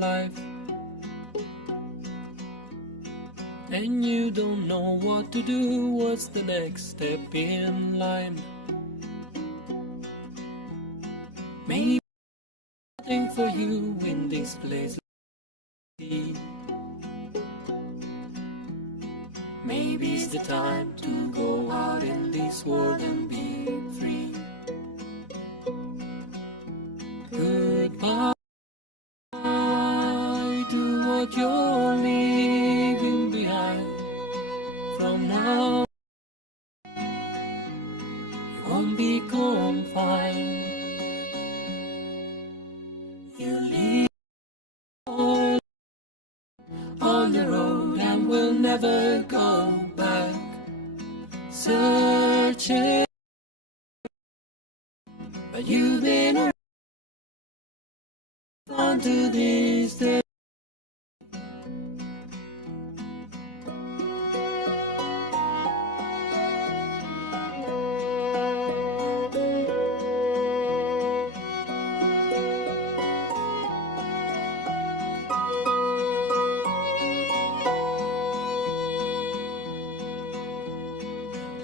life, and you don't know what to do, what's the next step in line? Maybe nothing for you in this place. Maybe it's the time to go out in this world and be free. Goodbye to what you're leaving behind. From now on, you won't be confined. You leave on the road and will never go back. Searching, but you've been around to this day.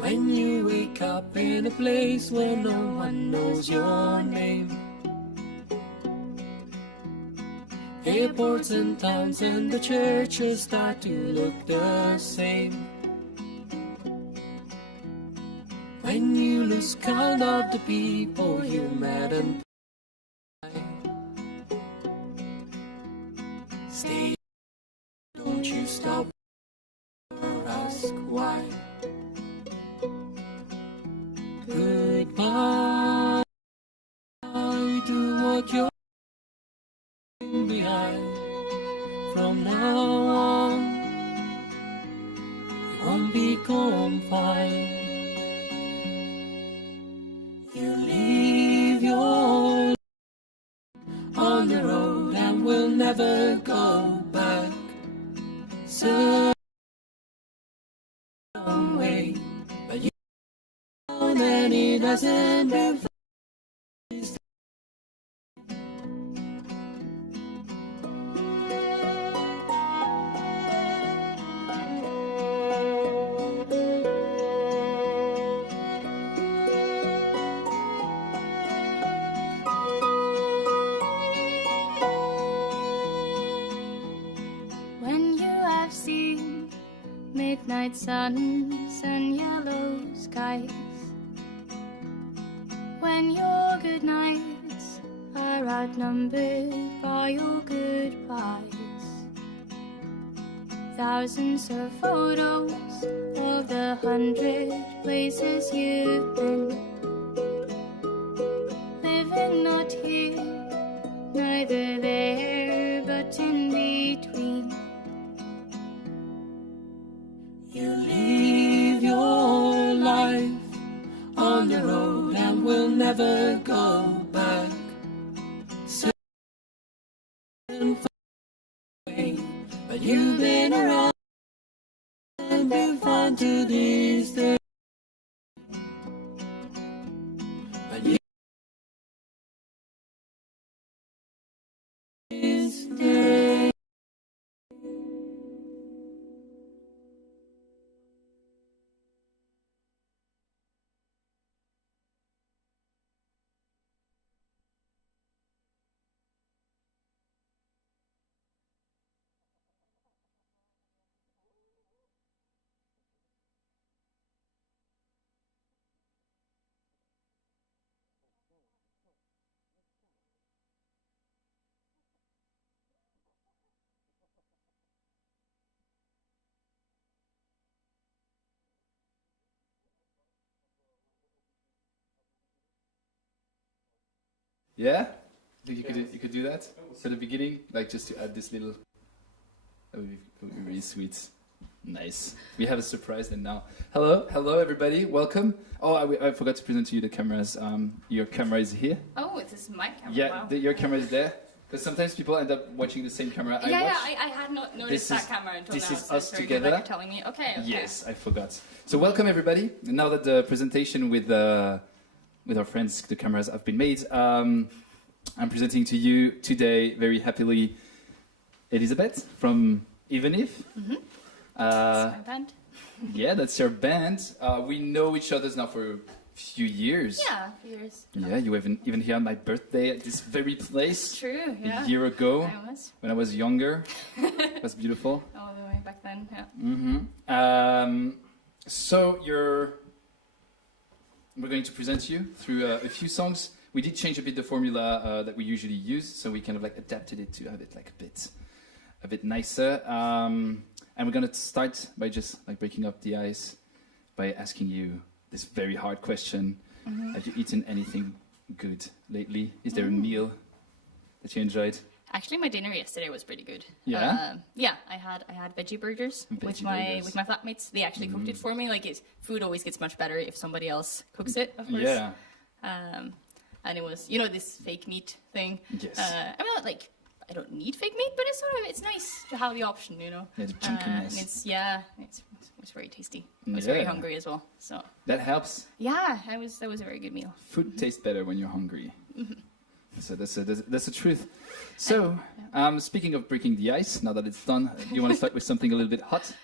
When you wake up in a place where no one knows your name, airports and towns and the churches start to look the same. When you lose count of the people you met and stay, don't you stop or ask why. Goodbye to what you're behind. From now on, you won't be confined. You leave your on the road and will never go back. So long way, but you know that it hasn't been. Midnight suns and yellow skies, when your good nights are outnumbered by your goodbyes. Thousands of photos of the 100 places you've been, living not here, neither there, but in between. You leave your life on the road and will never go back. Certain way, but you've been around and been fine to this day. But you this day. Yeah? Think you could do that? So the beginning, like just to add this little, that would be really sweet. Nice. We have a surprise then now. Hello everybody, welcome. Oh, I forgot to present to you the cameras. Your camera is here. Oh, this is my camera. Yeah, wow. your camera is there. Because sometimes people end up watching the same camera I watch. I had not noticed that camera until now. This is so us it's very together. Good that you're telling me. Okay. Yes, I forgot. So welcome everybody. And now that the presentation with our friends, the cameras have been made, I'm presenting to you today very happily Elisabeth from Viennese. My band. Yeah, that's your band. We know each other now for a few years. Yeah, years. Yeah, you even here on my birthday at this very place. True. Yeah. A year ago, I was when I was younger. That's beautiful. all the way back then. Yeah. So we're going to present you through a few songs. We did change a bit the formula that we usually use, so we kind of like adapted it to have it like a bit nicer. And we're gonna start by just like breaking up the ice by asking you this very hard question: Have you eaten anything good lately? Is there a meal that you enjoyed? Actually, my dinner yesterday was pretty good. Yeah? Yeah. I had veggie burgers with my flatmates. They actually cooked it for me. Like, food always gets much better if somebody else cooks it, of course. Yeah. And it was, this fake meat thing. Yes. I mean, like, I don't need fake meat, but it's nice to have the option, Yeah, the chunkiness. It's very tasty. I was very hungry as well, so. That helps. Yeah, that was a very good meal. Food tastes better when you're hungry. So that's the truth. So, speaking of breaking the ice, now that it's done, do you want to start with something a little bit hot?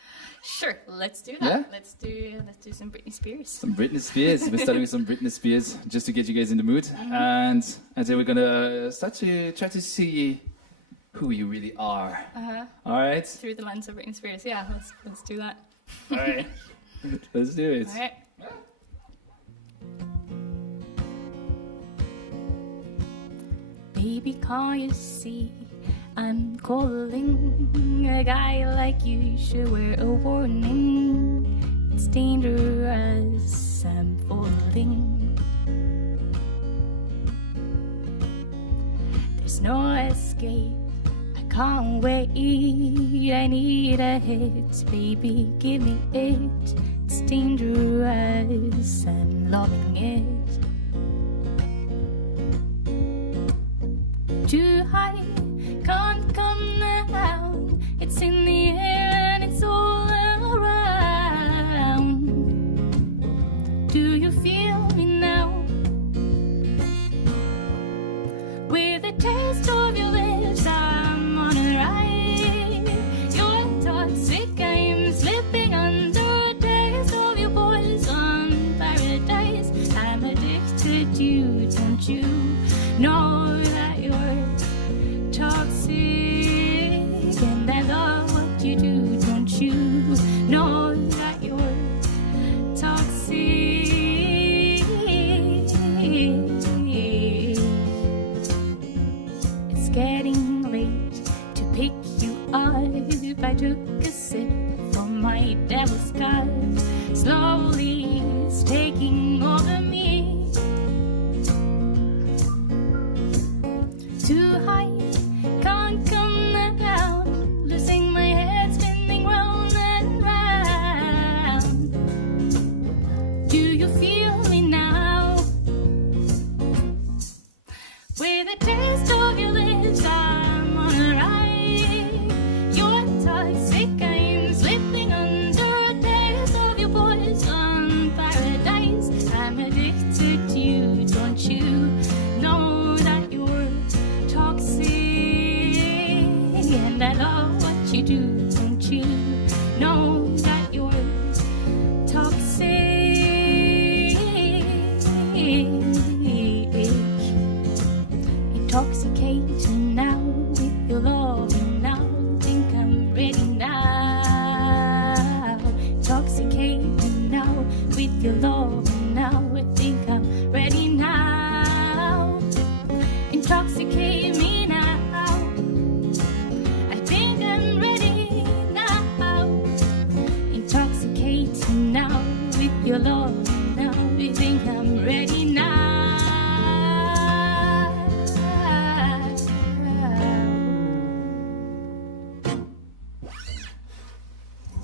Sure, let's do that. Yeah? Let's do some Britney Spears. Some Britney Spears. We're starting with some Britney Spears just to get you guys in the mood, and then we're gonna start to try to see who you really are. All right. Through the lens of Britney Spears. Yeah, let's do that. All right. Let's do it. All right. Baby, can't you see I'm calling? A guy like you should wear a warning. It's dangerous, I'm falling. There's no escape, I can't wait. I need a hit, baby, give me it. It's dangerous, I'm loving it. Too high, can't come down. It's in the air and it's all around. Do you feel me now? With a taste of your lips, I'm on a ride. You're toxic, I'm slipping under a taste of your poison paradise. I'm addicted to you, don't you know that you're toxic? And I love what you do, don't you know that you're toxic? It's getting late to pick you up. I took a sip from my devil's cup. Slowly it's taking over me. Too high, can't come down. Losing my head, spinning round and round. Do you feel me now? With a taste of your lips, I'm on a ride. You're toxic, I'm slipping under a taste of your poison paradise. I'm addicted to you, don't you know that you're toxic? And I love what you do, don't you know that you're toxic? Intoxicate me now with your love, and now think I'm ready now. Intoxicate me now with your love, and now I think I'm ready now. Intoxicate me now. I think I'm ready now. Intoxicate me now with your love. Now I think I'm ready now.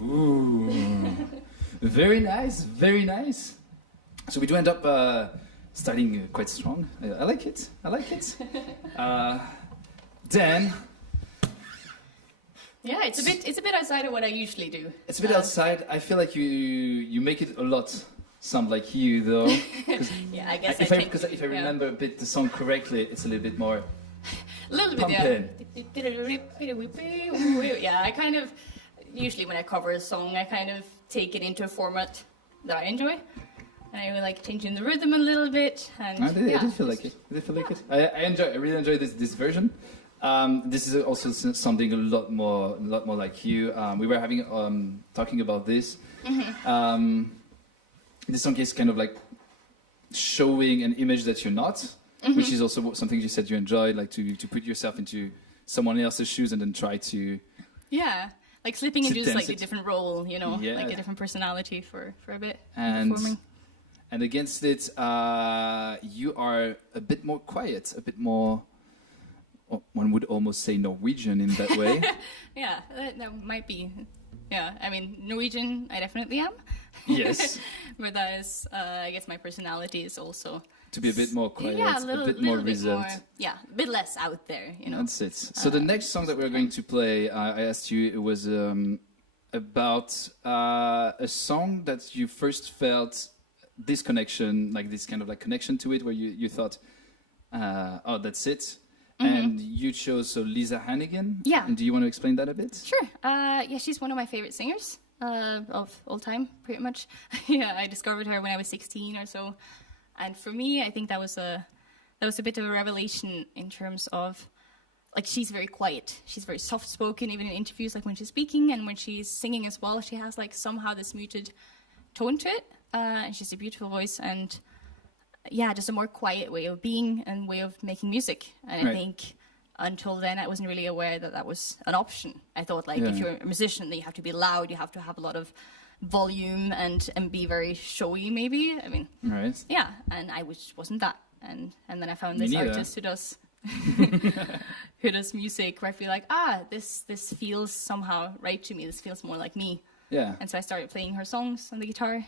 Ooh. Very nice, very nice. So we do end up starting quite strong. I like it. I like it. Then Yeah, it's a bit outside of what I usually do. it's a bit outside. I feel like you make it a lot sound like you though. 'Cause Yeah, I guess if I I think, remember a bit the song correctly, it's a little bit more A little bit, Pumping. Yeah, I kind of, usually when I cover a song, I kind of take it into a format that I enjoy. And I really like changing the rhythm a little bit. And I did feel like it. I did feel like it. I really enjoy this version. This is also something a lot more like you. We were having talking about this. Mm-hmm. This song is kind of like showing an image that you're not, Mm-hmm. which is also something you said you enjoyed, like to put yourself into someone else's shoes and then try to. Yeah, like slipping into a dance slightly it. different role, you know, Yeah. like a different personality for a bit. And performing. and against it, you are a bit more quiet, a bit more. One would almost say Norwegian in that way. Yeah, that might be. Yeah, I mean, Norwegian, I definitely am. Yes. But that is, I guess my personality is also... To be a bit more quiet, yeah, a bit more reserved. A bit less out there, you know. That's it. So the next song that we're going to play, I asked you, it was about a song that you first felt this connection, like this kind of like connection to it, where you thought, oh, that's it. Mm-hmm. And you chose Lisa Hannigan. Yeah. And do you want to explain that a bit? Sure. Yeah, she's one of my favorite singers of all time, pretty much. Yeah, I discovered her when I was 16 or so. And for me, I think that was a bit of a revelation in terms of, like, she's very quiet. She's very soft-spoken, even in interviews, like when she's speaking and when she's singing as well. She has, like, somehow this muted tone to it. And she's a beautiful voice and, yeah, just a more quiet way of being and way of making music. And Right. I think until then, I wasn't really aware that that was an option. I thought, like, if you're a musician, then you have to be loud, you have to have a lot of volume and be very showy, maybe. I mean, Right. yeah, and I wasn't that. And then I found Me this neither. artist who does music where I feel like, this feels somehow right to me. This feels more like me. Yeah. And so I started playing her songs on the guitar,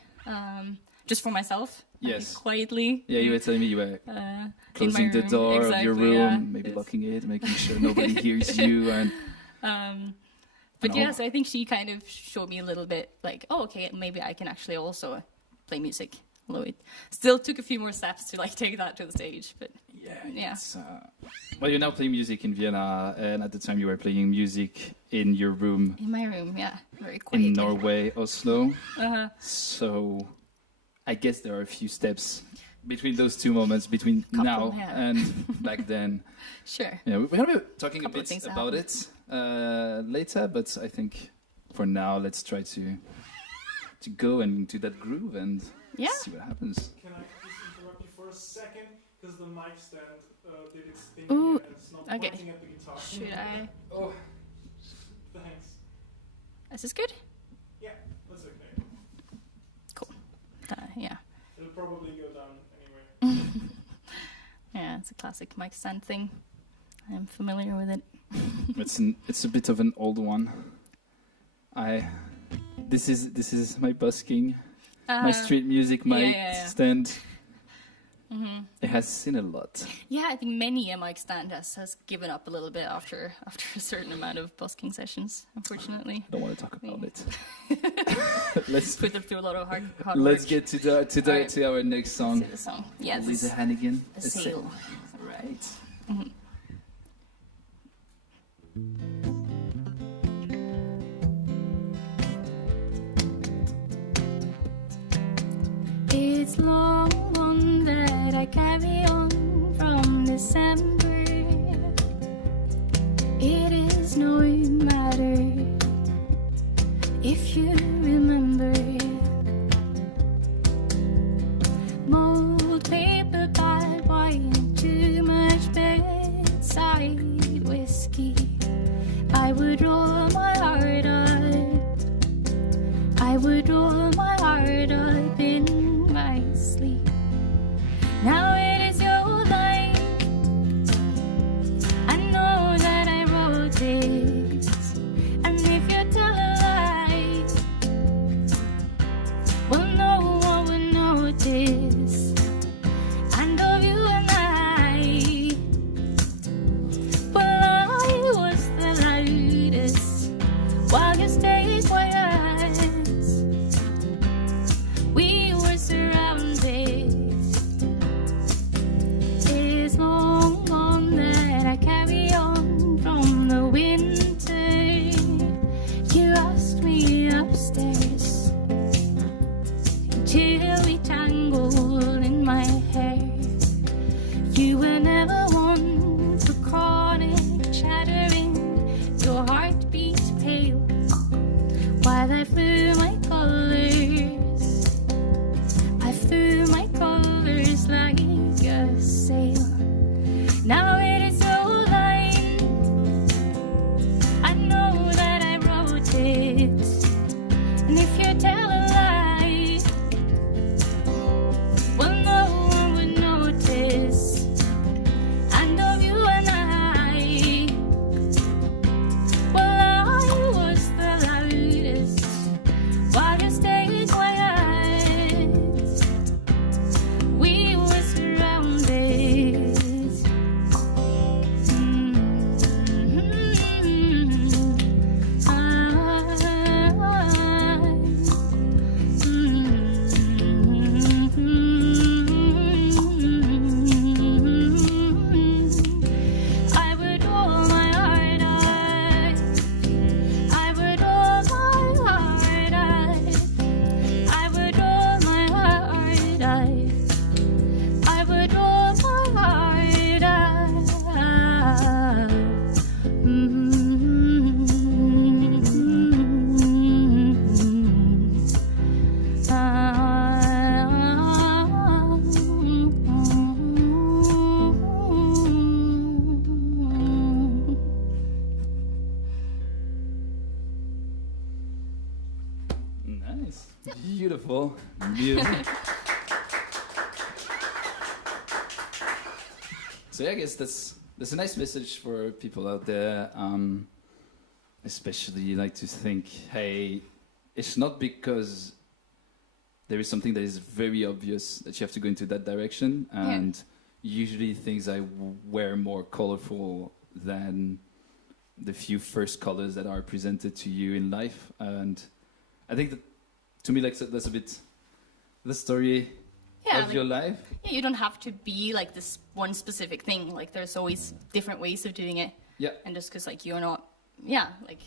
just for myself. Yes. Quietly. Yeah, you were telling me you were in closing my the room. door of your Exactly, room, yeah. maybe Yes. locking it, making sure nobody hears you. And But No. yeah, so I think she kind of showed me a little bit like, oh, okay, maybe I can actually also play music. Although it still took a few more steps to like take that to the stage, but yeah. It's, well, you're now playing music in Vienna, and at the time you were playing music in your room In my room, yeah, very quietly. in Norway, Oslo. Uh-huh. So I guess there are a few steps between those two moments, between Couple, now yeah. and back then. Sure. Yeah, we're going to be talking a Couple of bit things that about it later, but I think for now let's try to go into that groove and Yeah. see what happens. Can I just interrupt you for a second? Because the mic stand did its thing Ooh, and it's not okay. pointing at the guitar. Should I? Oh, Thanks. Is this good? Yeah, that's okay. Cool. Yeah. It'll probably go down anyway. Yeah, it's a classic mic stand thing. I'm familiar with it. it's a bit of an old one. This is my busking, my street music mic yeah. stand. It has seen a lot. Yeah, I think many a mic stand has given up a little bit after a certain amount of busking sessions, unfortunately. I don't want to talk about it. let's Put them through a lot of hard let's work. get to Alright. to our next song. To the song. Yeah, this Lisa is Hannigan. A Sail. Right. It's long one that I carry on from December. It is no matter if you remember. Mold paper, bad wine, too much bedside whiskey. I would roll my heart up. I would roll my heart up in my sleep. Now it is your light. I know that I wrote this. And if you tell a lie, well, no one will notice. And of you and I, well, I was the loudest while you stayed quiet. as I flew my colors. I flew my colors like a sail. Now it is so light. I know that I wrote it. And if you tell a lie, well, no one would notice. And of you and I, well, I was the loudest while you stayed quiet. We were surrounded. I would roll my heart out. I would roll my heart out. I would roll my heart out. I would roll my heart out. Nice. Beautiful. Beautiful. So yeah, I guess that's a nice message for people out there. Especially like to think, hey, it's not because there is something that is very obvious that you have to go into that direction. And usually things I wear more colorful than the few first colors that are presented to you in life. And I think that, to me, like that's a bit the story of your life. Yeah, you don't have to be like this one specific thing. Like there's always different ways of doing it. Yeah. And just because like you're not, like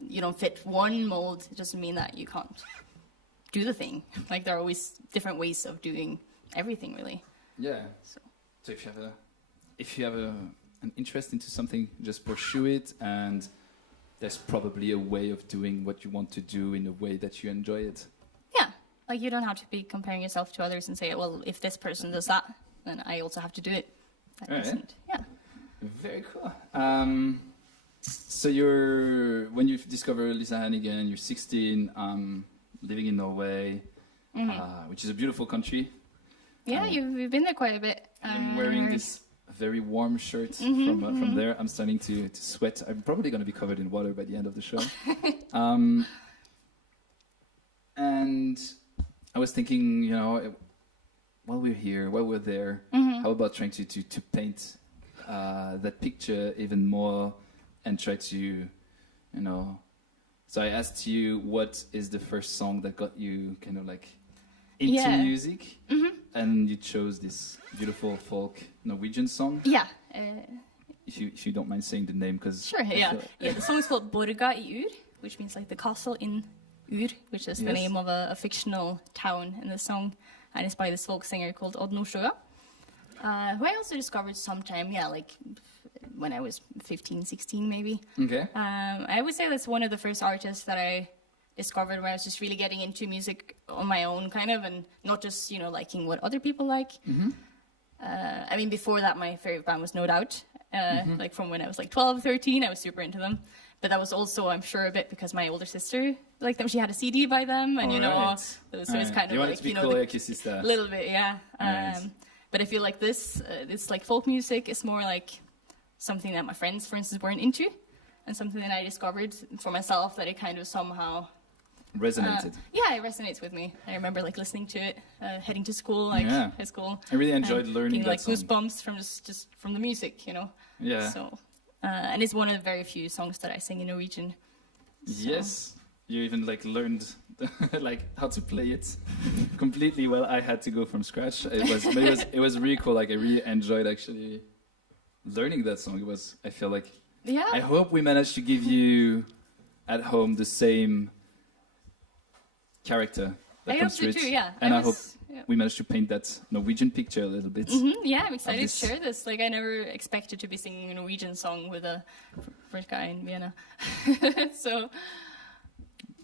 you don't fit one mold, it doesn't mean that you can't do the thing. Like there are always different ways of doing everything, really. Yeah. So if you have an interest into something, just pursue it, and there's probably a way of doing what you want to do in a way that you enjoy it. Yeah, like you don't have to be comparing yourself to others and say, well, if this person does that, then I also have to do it. That All right. isn't. Yeah. Very cool. So when you discover Lisa Hannigan, you're 16, living in Norway, which is a beautiful country. Yeah, you've been there quite a bit. I'm wearing this very warm shirt from there. I'm starting to sweat. I'm probably going to be covered in water by the end of the show. And I was thinking, while we're here, while we're there, how about trying to paint that picture even more and try to, So I asked you, what is the first song that got you kind of like into music? And you chose this beautiful folk Norwegian song. Yeah. If you don't mind saying the name, because Sure, yeah. The song is called Borga i Ur, which means like the castle in Ur, which is the name of a fictional town in the song. And it's by this folk singer called Odd Nordstoga, who I also discovered sometime, like when I was 15, 16 maybe. Okay. I would say that's one of the first artists that I discovered where I was just really getting into music on my own, kind of, and not just, liking what other people like. I mean, before that, my favorite band was No Doubt. Like from when I was like 12, 13, I was super into them. But that was also, I'm sure, a bit because my older sister liked them. She had a CD by them, and so it's kind of you like, to be cool like your sister. A little bit, yeah. Right. But I feel like this like folk music is more like something that my friends, for instance, weren't into, and something that I discovered for myself that it kind of somehow resonated. It resonates with me. I remember like listening to it, heading to school, high school. I really enjoyed learning that like song. Goosebumps from just from the music, Yeah. So, and it's one of the very few songs that I sing in Norwegian. So. Yes, you even like learned like how to play it completely. Well, I had to go from scratch. It was really cool. Like I really enjoyed actually learning that song. I feel like. Yeah. I hope we managed to give you at home the same character that I comes hope through so it. too, yeah. And I hope we managed to paint that Norwegian picture a little bit. Yeah, I'm excited to share this. Like, I never expected to be singing a Norwegian song with a French guy in Vienna. So,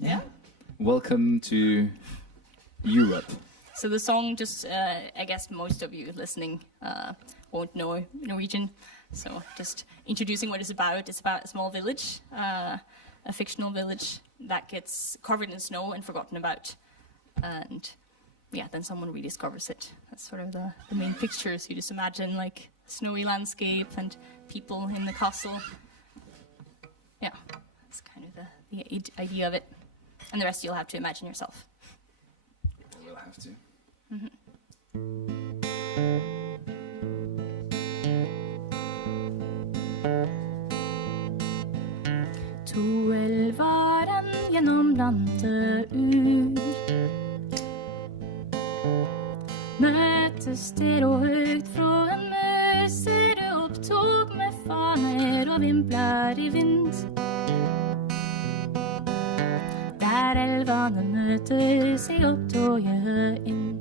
yeah. welcome to Europe. So the song, just I guess most of you listening won't know Norwegian. So just introducing what it's about. It's about a small village, a fictional village that gets covered in snow and forgotten about. And yeah, then someone rediscovers it. That's sort of the main picture. So you just imagine like snowy landscape and people in the castle. Yeah, that's kind of the idea of it. And the rest you'll have to imagine yourself. We'll have to. To elvaren gjennom landeur møtes der og høyt fra en mør ser du opptog med faner og vimpler i vind. Der elvane møtes i opptoget inn.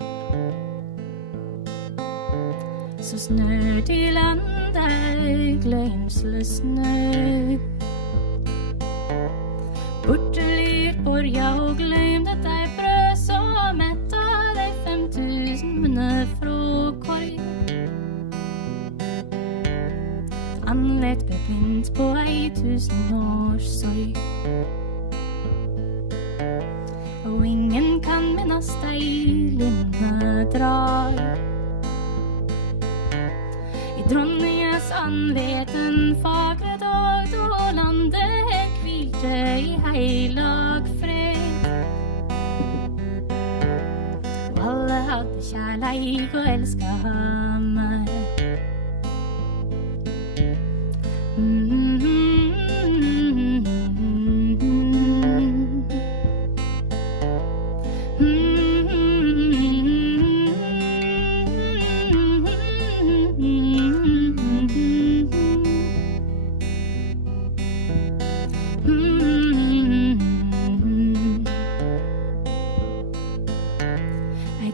Så snør de landet gløymsle snø. Borte lyr borja og gløymde deg brød som et av de 5000 munner fra korg. Anlett beblind på 1000 års sorg. Og ingen kan minnes deg lynne drar. I dronningens anleten fagre dag da landet hvilte i heilag fred. Og alle hadde kjærleik og elska hammer.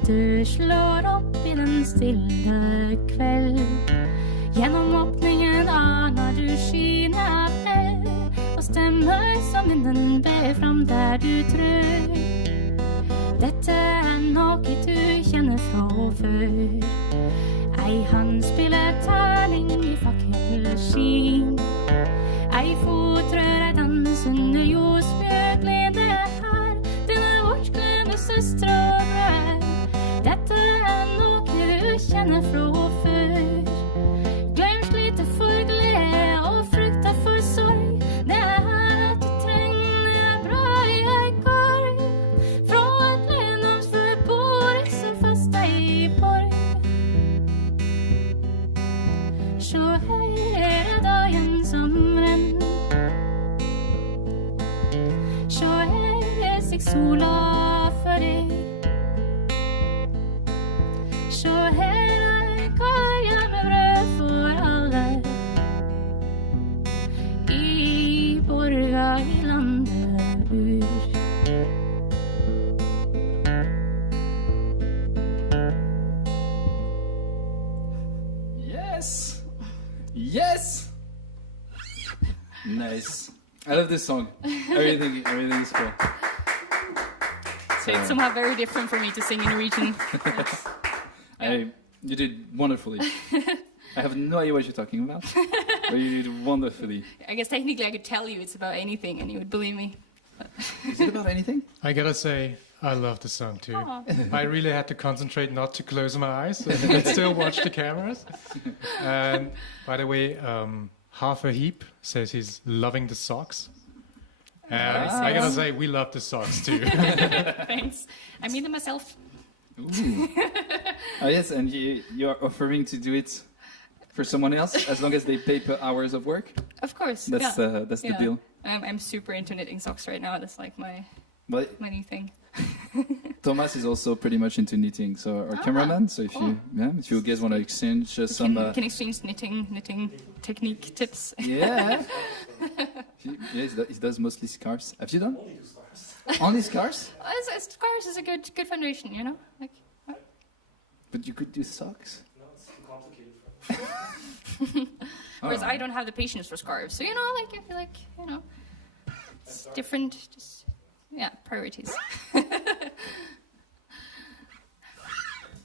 Du slår opp i den stille kveld. Gjennom åpningen aner du skyene av hell, og stemmer som vinden ber fram der du trør. Dette noe du kjenner fra før. Ei hand spiller terning i fakkelskin. Ei fotrør, ei dansende jordspjøglede her. Denne vårt glønne søstre og brød. Dette noe du kjenner fra før. Glem slite for glede og frukta for sorg. Det at du trenger bra i ei korg. Fra et lenomsfør bord så fast deg i borg. Sjå her dagen som renner. Sjå her seg sola for deg. Så her er karja med brød for alle. I borga i landet ur. Yes! Yes! Nice. I love this song. Everything is cool. So it's somehow very different for me to sing in Norwegian. You did wonderfully. I have no idea what you're talking about, but you did wonderfully. I guess technically I could tell you it's about anything and you would believe me. Is it about anything? I gotta say, I love the song too. Aw. I really had to concentrate not to close my eyes and still watch the cameras. And by the way, Half a Heap says he's loving the socks. And I gotta say, we love the socks too. Thanks. I made them myself. Ooh. Oh yes, and you're offering to do it for someone else as long as they pay per hours of work. Of course. That's yeah. the deal. I'm super into knitting socks right now. That's like my But new thing. Thomas is also pretty much into knitting, so our cameraman. So if you guys want to exchange some, can exchange knitting technique tips. yeah, he does mostly scarves. Have you done? Only scarves? Scarves is a good foundation, you know. Like, But you could do socks. No, it's too complicated for me. whereas I don't have the patience for scarves, so you know, like I feel like it's different. Just yeah, priorities.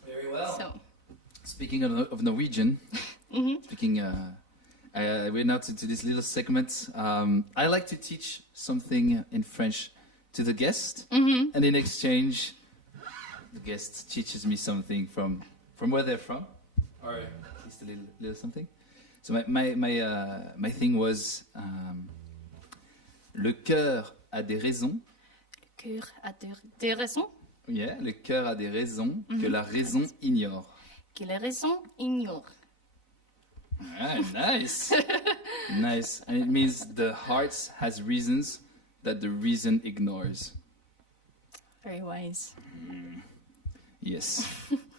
Very well. So, Speaking of Norwegian, we're now to this little segment. I like to teach something in French to the guest, and in exchange, the guest teaches me something from where they're from, or at least a little something. So my thing was le cœur a des raisons. le cœur a des raisons Yeah, le cœur a des raisons que la raison ignore. que les raisons ignorent. Ah, nice. Nice. And it means the heart has reasons that the reason ignores. Very wise. Yes.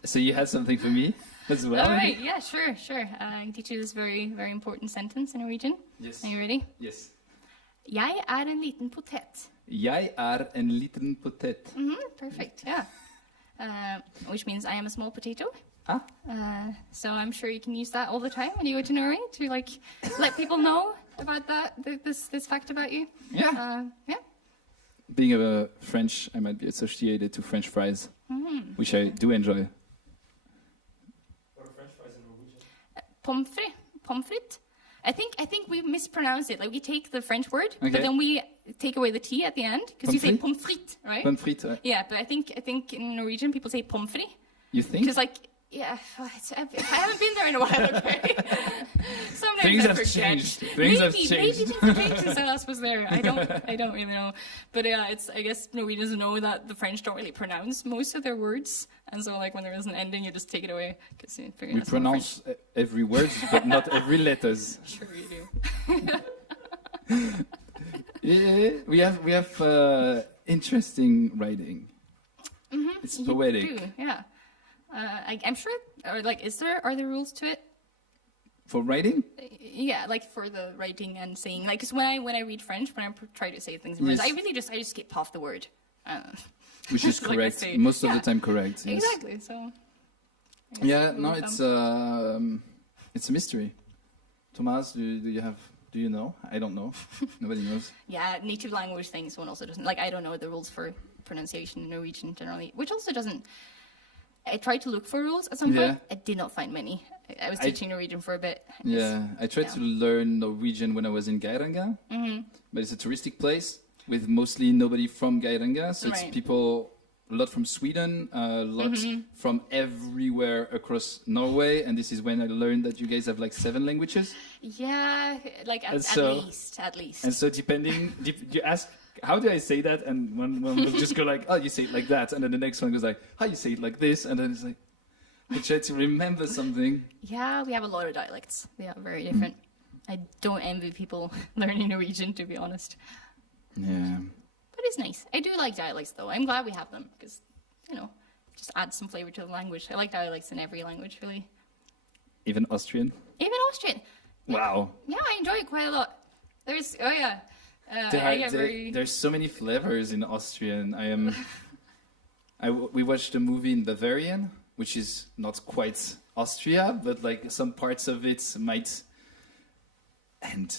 So you had something for me as well? All right, yeah, sure. I can teach you this very, very important sentence in Norwegian. Yes. Are you ready? Yes. Jeg en liten potet. Jeg en liten potet. Perfect, yeah. Which means I am a small potato. Ah. So I'm sure you can use that all the time when you go to Norway to like let people know about that this fact about you. Yeah. Yeah. Being a French, I might be associated to French fries, which I do enjoy. What are French fries in Norwegian? Pommes frites. I think we mispronounce it. Like we take the French word, Okay. but then we take away the T at the end because you say pommes frites, right? Pommes frites. Yeah, but I think in Norwegian people say pommes frites You think? because like. Yeah, I haven't been there in a while, okay? Sometimes Things I have forget. changed. Things have Maybe changed. things have changed since I last was there. I don't really know. But yeah, I guess Norwegians know that the French don't really pronounce most of their words. And so like when there is an ending, you just take it away. Cause you figure We that's not pronounce every word, but not every letters. French. Sure you do. Yeah, we have interesting writing. It's poetic. You do, yeah. I'm sure, or like, are there rules to it? For writing? Yeah, like for the writing and saying, like, because when I read French, when I try to say things in words, Yes. I just skip off the word. Which is Like I correct. say. Most of the Yeah. time correct. Yes. Exactly. So. I guess Yeah, rule no, of it's thumb. a mystery. Thomas, do you know? I don't know. Nobody knows. Yeah, native language things. One also doesn't like. I don't know the rules for pronunciation in Norwegian generally, which also doesn't. I tried to look for rules at some point. I did not find many. I was teaching Norwegian for a bit. Yeah, I tried yeah. to learn Norwegian when I was in Geiranger, but it's a touristic place with mostly nobody from Geiranger, so it's Right. people, a lot from Sweden, a lot from everywhere across Norway, and this is when I learned that you guys have like 7 languages. Yeah, like And at so- least. And so depending, you ask, how do I say that? And one will just go like, oh, you say it like that. And then the next one goes like, how you say it like this? And then it's like, I try to remember something. Yeah, we have a lot of dialects. They are very different. I don't envy people learning Norwegian, to be honest. Yeah. But it's nice. I do like dialects, though. I'm glad we have them because, just adds some flavor to the language. I like dialects in every language, really. Even Austrian? Even Austrian. Wow. Yeah, I enjoy it quite a lot. I get very... There's so many flavors in Austrian. We watched a movie in Bavarian, which is not quite Austria, but like some parts of it might. And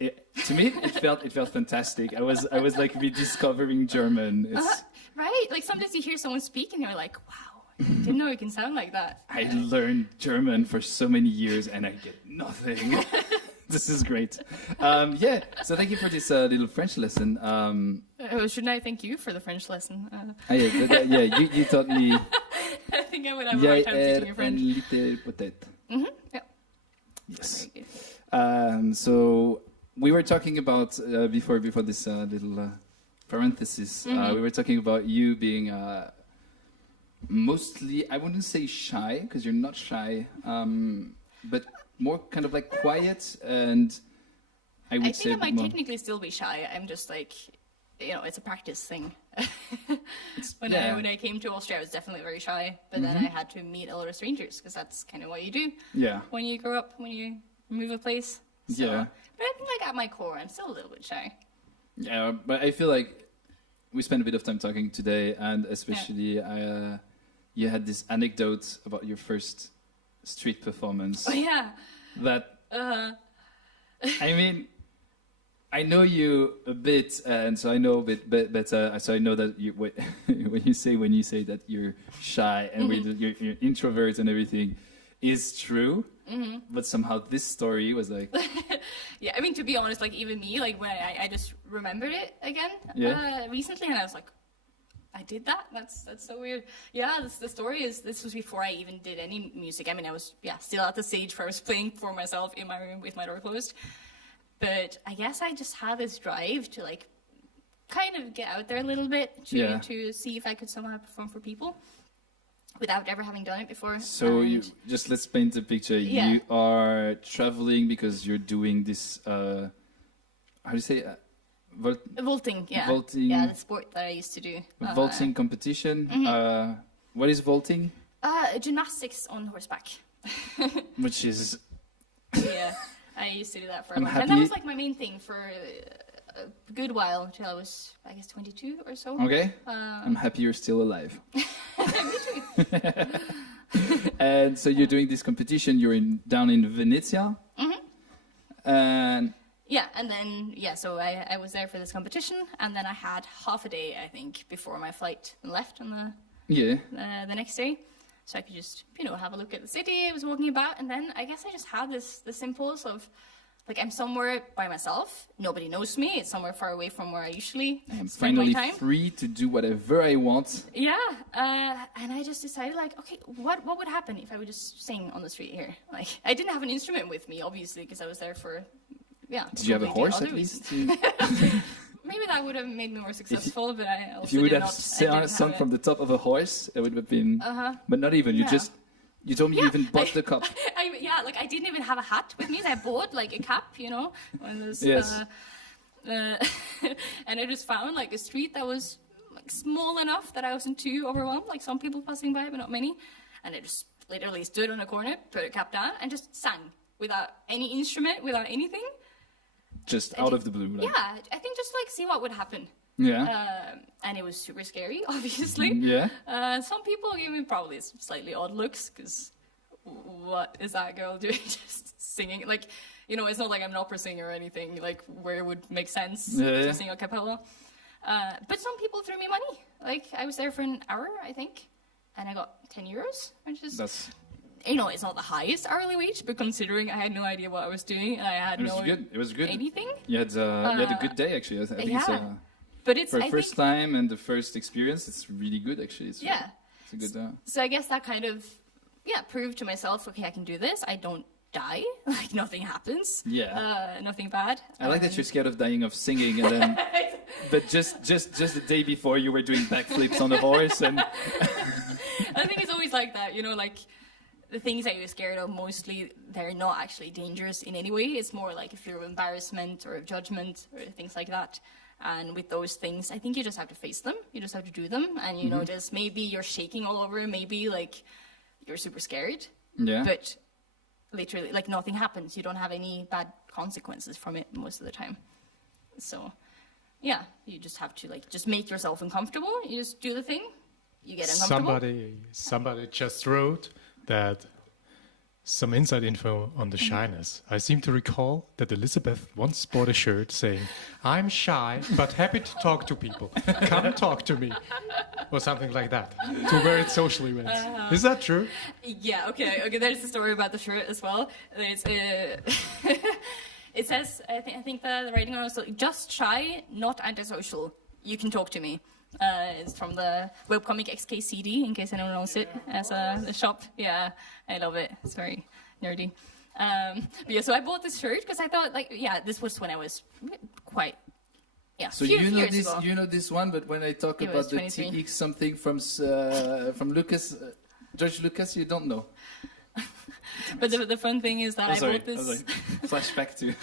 to me, it felt fantastic. I was like rediscovering German. It's Right? Like sometimes you hear someone speak and you're like, wow, I didn't know it can sound like that. I learned German for so many years and I get nothing. This is great. Yeah, so thank you for this little French lesson. Shouldn't I thank you for the French lesson? You taught me. I think I would have a hard time teaching you French. Little potet. Yeah. Yes. Very good. So we were talking about before this little parenthesis. We were talking about you being mostly, I wouldn't say shy because you're not shy, but more kind of like quiet, and I would I say think I might more, technically still be shy. I'm just like, it's a practice thing. When yeah. I came to Austria, I was definitely very shy, but then I had to meet a lot of strangers because that's kind of what you do yeah. when you grow up, when you move a place. So, Yeah. But I think like at my core, I'm still a little bit shy. Yeah, but I feel like we spent a bit of time talking today, and especially you had this anecdote about your first street performance. Oh yeah. That I mean, I know you a bit, and so I know a bit, but so I know that you, when you say that you're shy and when you're introvert and everything, is true. But somehow this story was like, Yeah, I mean, to be honest, like even me, like when I just remembered it again recently, and I was like, I did that. That's so weird. Yeah, the story is this was before I even did any music. I mean, I was still at the stage where I was playing for myself in my room with my door closed. But I guess I just had this drive to like kind of get out there a little bit to see if I could somehow perform for people without ever having done it before. So you just let's paint the picture. Yeah. You are traveling because you're doing this. How do you say? Vaulting, yeah. Vaulting. Yeah, the sport that I used to do. Vaulting competition. What is vaulting? Gymnastics on horseback. Which is. Yeah, I used to do that for a I'm long time. happy- And that was like my main thing for a good while until I was, I guess, 22 or so. Okay. I'm happy you're still alive. Me too. And so you're doing this competition. You're down in Venezia. And Yeah, and then, so I was there for this competition, and then I had half a day, I think, before my flight left on the next day. So I could just, have a look at the city. I was walking about, and then I guess I just had this impulse of, like, I'm somewhere by myself. Nobody knows me. It's somewhere far away from where I usually I'm spend my finally time. free to do whatever I want. Yeah, and I just decided, like, okay, what would happen if I would just sing on the street here? Like, I didn't have an instrument with me, obviously, because I was there for, Did you have a completely horse other at least? reasons. Maybe that would have made me more successful, but I also If you would did have not. sung from the top of a horse, it would have been. But not even. You Yeah. just. You told me you even bought the cup. I didn't even have a hat with me. So I bought like a cap, when there's, Yes. and I just found like a street that was like small enough that I wasn't too overwhelmed. Like some people passing by, but not many. And I just literally stood on a corner, put a cap down, and just sang without any instrument, without anything. Just out of the blue. Like. Yeah, I think just like see what would happen. Yeah. And it was super scary, obviously. Yeah. Some people gave me probably slightly odd looks, because what is that girl doing just singing? Like, it's not like I'm an opera singer or anything, like, where it would make sense to sing a cappella. But some people threw me money. Like, I was there for an hour, I think, and I got 10 euros, which is... That's. it's not the highest hourly wage, but considering I had no idea what I was doing, and I had It was good. anything. You had a good day, actually. I think it's, But it's, for I first think, time and the first experience, it's really good, actually. It's yeah. It's a good. So I guess that kind of, proved to myself, okay, I can do this. I don't die. Like, nothing happens. Yeah. Nothing bad. I like that you're scared of dying of singing, and then, but just the day before you were doing backflips on a horse, and I think it's always like that, like the things that you're scared of, mostly they're not actually dangerous in any way. It's more like a fear of embarrassment or of judgment or things like that. And with those things, I think you just have to face them. You just have to do them. And you notice maybe you're shaking all over, maybe like you're super scared. yeah. But literally, like, nothing happens. You don't have any bad consequences from it most of the time. So, you just have to, like, just make yourself uncomfortable. You just do the thing. You get uncomfortable. Somebody just wrote that some inside info on the shyness. I seem to recall that Elisabeth once bought a shirt saying, "I'm shy, but happy to talk to people. Come talk to me." Or something like that. To wear it social events. Is that true? Yeah, okay, there's the story about the shirt as well. There's, it says, I think the writing on it was, just shy, not antisocial. You can talk to me. It's from the webcomic XKCD, in case anyone knows it, as the shop. Yeah, I love it. It's very nerdy. But so I bought this shirt because I thought, like, this was when I was quite, So few you know years this, ago. this one, but when I talk It about was the 23. TX something from Lucas, George Lucas, you don't know. But the fun thing is that I bought this. I was like, flashback to.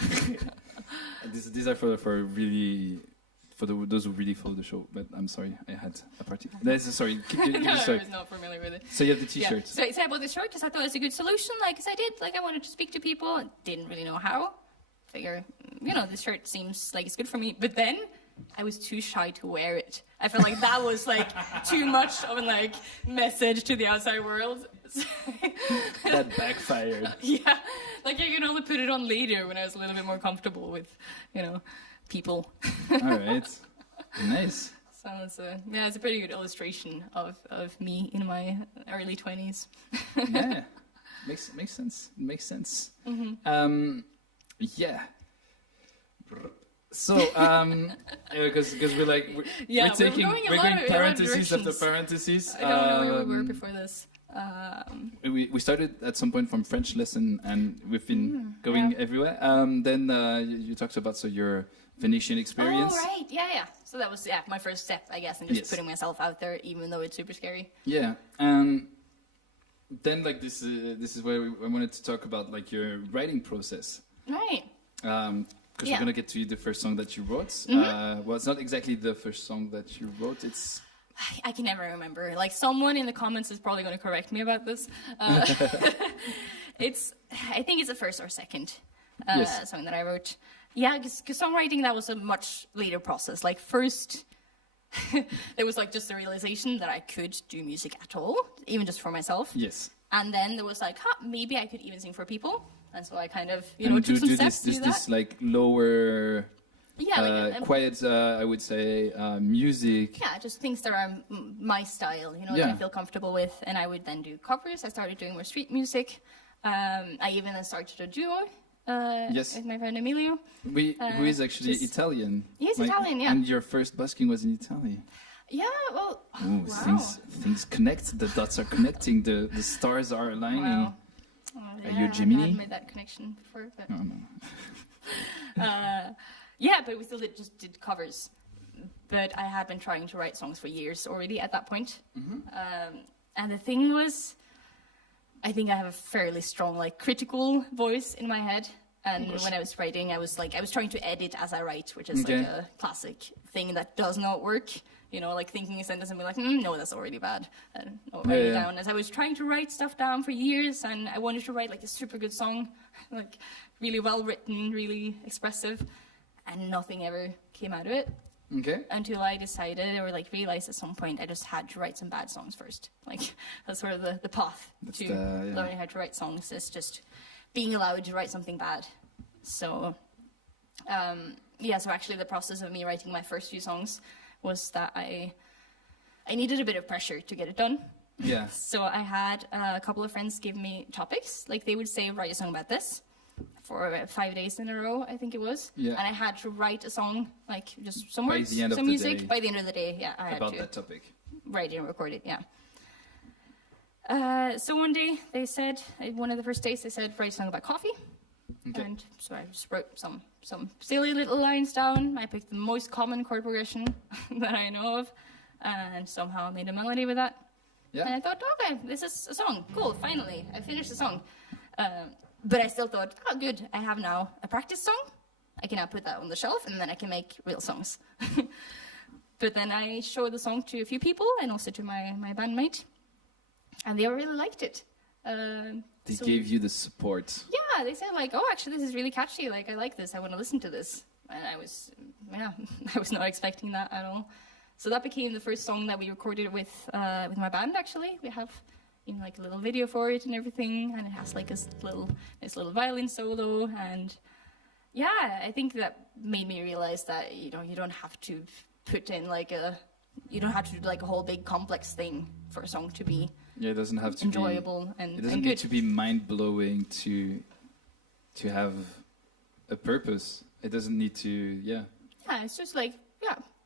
These are for really. For those who really follow the show, but I'm sorry, I had a party. Sorry, keep No, your I story. was not familiar with it. So you have the Yeah. T-shirt. So I bought this shirt because I thought it was a good solution. Like, as I did, like, I wanted to speak to people. Didn't really know how. Figure, this shirt seems like it's good for me. But then I was too shy to wear it. I felt like that was like too much of a like message to the outside world. That backfired. Yeah, like I can only put it on later when I was a little bit more comfortable with, people. All right. Nice. So it's a pretty good illustration of me in my early 20s. Yeah. Makes sense. Makes sense. Yeah. So, because we're taking we're going a lot of parentheses after directions. parentheses. I don't know where we were before this. We started at some point from French lesson, and we've been going everywhere. Then you talked about your Venetian experience. Oh, right. Yeah. So that was my first step, I guess, and just putting myself out there, even though it's super scary. Yeah. Then this is where I wanted to talk about your writing process. Right. Because we're gonna get to the first song that you wrote. Well, it's not exactly the first song that you wrote. It's I can never remember. Someone in the comments is probably going to correct me about this. I think it's the first or second song that I wrote. Yeah, because songwriting, that was a much later process. First, there was just the realization that I could do music at all, even just for myself. Yes. And then there was maybe I could even sing for people. And so I kind of, took some steps to do that. This lower, quiet, I would say, music. Yeah, just things that are my style, that I feel comfortable with. And I would then do covers. I started doing more street music. I even then started a duo with my friend Emilio. Who is actually Italian. He's Italian, yeah. And your first busking was in Italy. Yeah, well, wow. Things connect. The dots are connecting. The stars are aligning. Wow. Are you a Gemini? I hadn't made that connection before, but... Oh, no. But we still did covers. But I had been trying to write songs for years already at that point. And the thing was, I think I have a fairly strong, critical voice in my head. And when I was writing, I was trying to edit as I write, which is a classic thing that does not work. Thinking a sentence and be no, that's already bad. And write it down. As I was trying to write stuff down for years, and I wanted to write a super good song, really well written, really expressive, and nothing ever came out of it. Okay. Until I decided or realized at some point I just had to write some bad songs first. That's sort of the path to learning how to write songs, is just being allowed to write something bad. So, so actually the process of me writing my first few songs was that I needed a bit of pressure to get it done. Yeah. So I had a couple of friends give me topics. They would say, write a song about this for about 5 days in a row, I think it was. Yeah. And I had to write a song, just some words, some music. By the end of the day, yeah, I had about to that topic. Write it and record it, yeah. So one day they said, one of the first days they said, write a song about coffee. Okay. And so I just wrote some silly little lines down. I picked the most common chord progression that I know of, and somehow made a melody with that. Yeah. And I thought, okay, this is a song. Cool, finally, I finished the song. But I still thought, oh, good, I have now a practice song. I can now put that on the shelf, and then I can make real songs. But then I showed the song to a few people, and also to my bandmate, and they really liked it. They gave you the support. Yeah, they said oh, actually, this is really catchy. I like this. I want to listen to this. And I was not expecting that at all. So that became the first song that we recorded with my band. Actually, we have a little video for it and everything, and it has this little violin solo. And yeah, I think that made me realize that you don't have to put in you don't have to do a whole big complex thing for a song to be. Yeah, it doesn't have to enjoyable be, and it doesn't and need good. to be mind-blowing to have a purpose. It doesn't need to, yeah, it's just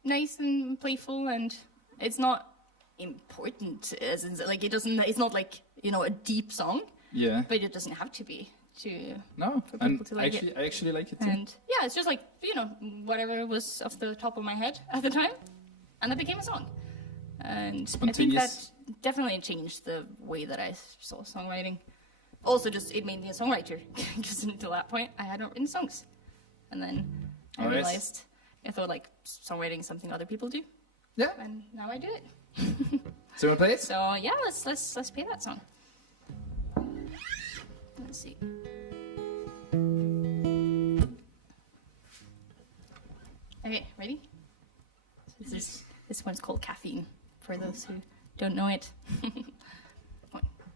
nice and playful, and it's not important as in, it doesn't, it's not a deep song. Yeah. But it doesn't have to be for people to like it. I actually like it too. And yeah, it's just whatever was off the top of my head at the time, and it became a song. And I think that definitely changed the way that I saw songwriting. Also, it made me a songwriter, because until that point, I hadn't written songs. And then I realized, I thought songwriting is something other people do. Yeah. And now I do it. So we'll play it? So yeah, let's play that song. Let's see. Okay, ready? So this one's called Caffeine, for those who don't know it. 1,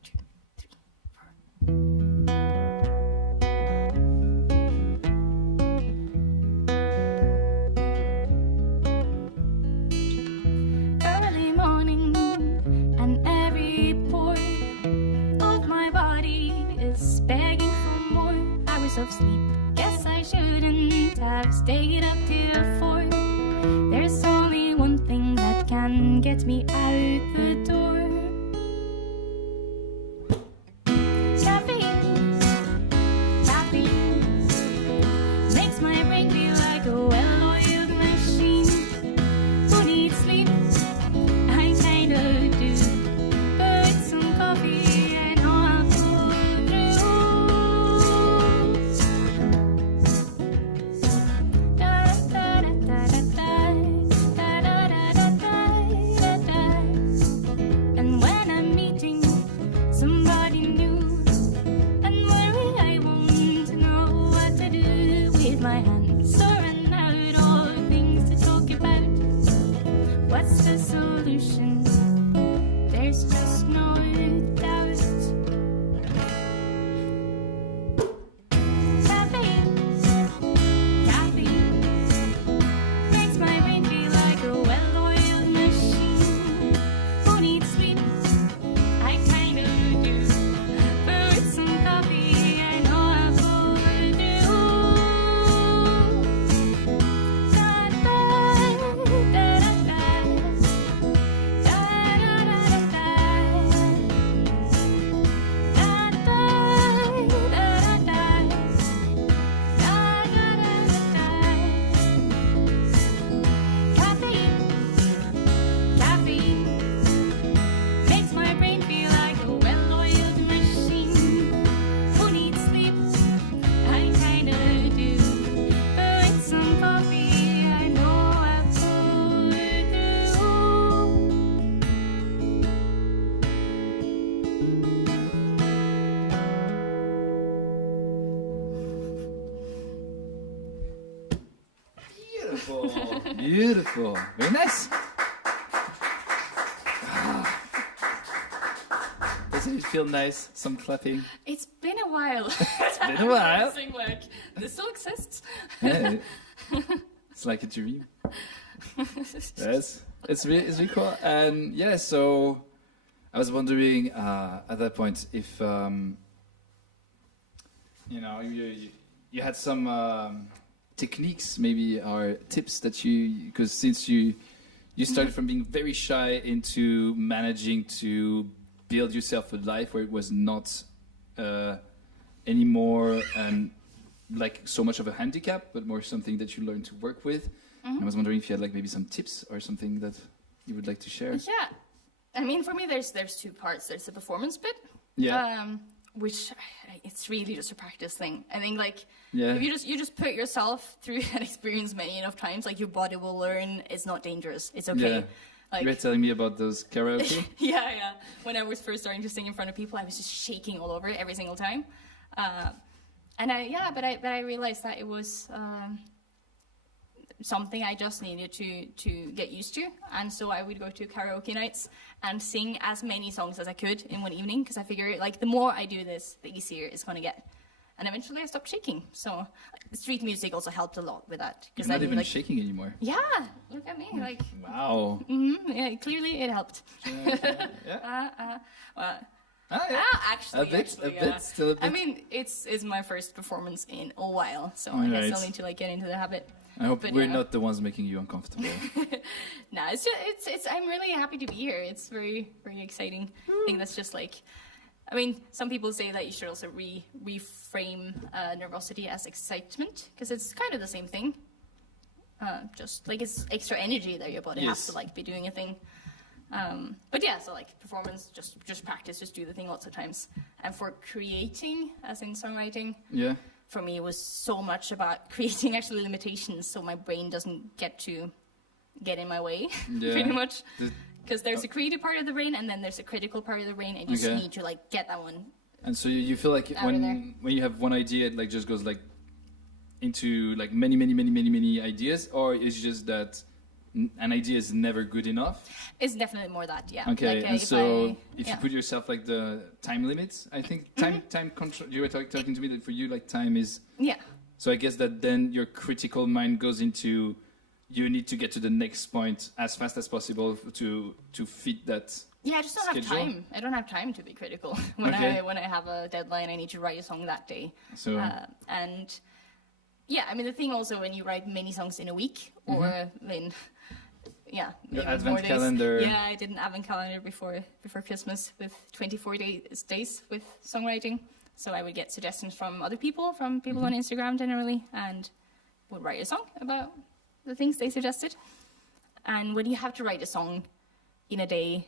2, 3, 4. stayed up till 4. There's only one thing that can get me out the door. Caffeine, caffeine makes my brain feel like a well-oiled machine. Who needs sleep? I kinda do. But with some coffee, I know I'll pull through. Da da da da da da da da da da da. And when I'm meeting somebody new, and worry I won't know what to do with my hands, sorting out all the things to talk about. What's the solution? There's just no doubt. Caffeine, caffeine makes my brain feel like a well-oiled machine. Who needs sleep? I kinda do. But with some coffee, I know I'll pull through. Da da da da da. Da da da da da. Da da da da da. Da da da da. Caffeine, caffeine makes my brain feel like a well-oiled machine. Who needs sleep? I kinda do. But with some coffee, I know I'll pull Beautiful. Beautiful. Very nice. Ah. Doesn't it feel nice? Some clapping. It's been a while. It's been a while. Like, this still exists. Yeah. It's like a dream. Yes. It's really cool. And yeah, so I was wondering at that point if you had some techniques maybe or tips that because since you started from being very shy into managing to build yourself a life where it was not anymore like so much of a handicap, but more something that you learned to work with. And I was wondering if you had like maybe some tips or something that you would like to share. Yeah. I mean, for me, there's two parts. There's the performance bit. Yeah. Which it's really just a practice thing. I think like Yeah. if you just put yourself through an experience many enough times, like your body will learn it's not dangerous. It's okay. Yeah. Like You were telling me about those karaoke. yeah. When I was first starting to sing in front of people, I was just shaking all over every single time. But I realized that it was something I just needed to get used to, and so I would go to karaoke nights and sing as many songs as I could in one evening, because I figured like the more I do this, the easier it's going to get. And eventually I stopped shaking. So street music also helped a lot with that. You're not even shaking anymore. Yeah, look at me. Like, Wow. yeah, clearly it helped. Yeah. Actually, A bit, still a bit. I mean, it's my first performance in a while, so I Right. still need to like get into the habit. I hope But, we're yeah. not the ones making you uncomfortable. Nah, it's. I'm really happy to be here. It's very, very exciting. I think that's just like, I mean, some people say that you should also reframe nervosity as excitement, because it's kind of the same thing. Just like it's extra energy that your body has Yes. to like be doing a thing. But yeah, so like performance, just practice, just do the thing lots of times. And for creating, as in songwriting, Yeah. for me it was so much about creating actually limitations so my brain doesn't get in my way, Yeah. pretty much. The- Because there's a creative part of the brain and then there's a critical part of the brain, and you just Okay. need to like get that one. And so you feel like Out of there. when you have one idea, it like just goes like into like many ideas, or it's just that an idea is never good enough. It's definitely more that, yeah. Okay, Like, and if so I- if yeah. you put yourself like the time limits, I think time control. You were talking to me that for you like time is. Yeah. So I guess that then your critical mind goes into you need to get to the next point as fast as possible to fit that. Yeah, I just don't have schedule? time. I don't have time to be critical when Okay. I have a deadline. I need to write a song that day. So And Yeah, I mean, the thing also when you write many songs in a week, or in, Your maybe advent more days. calendar. Yeah, I did an advent calendar before Christmas with 24 days with songwriting. So I would get suggestions from other people, on Instagram generally, and would write a song about the things they suggested. And when you have to write a song in a day,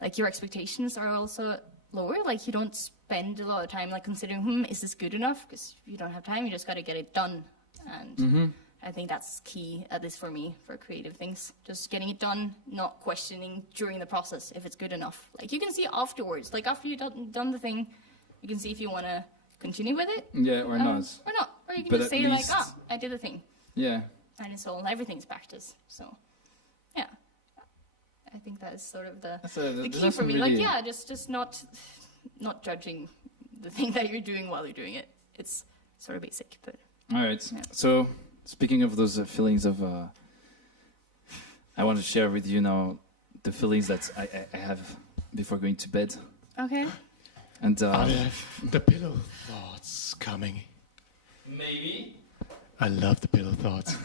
like your expectations are also lower. Like you don't spend a lot of time like considering, is this good enough? Because you don't have time. You just got to get it done. And I think that's key, at least for me, for creative things. Just getting it done, not questioning during the process if it's good enough. Like you can see afterwards, like after you've done the thing, you can see if you want to continue with it. Yeah, or not. Or not. Or you can But just at say like, least- I did the thing. Yeah. And everything's practice. So, yeah. I think that is sort of the key for me. Like, yeah, just not judging the thing that you're doing while you're doing it. It's sort of basic, but... All right. Yeah. So, speaking of those feelings of, I want to share with you now the feelings that I have before going to bed. Okay. And Are there the pillow thoughts coming? maybe. I love the pillow thoughts.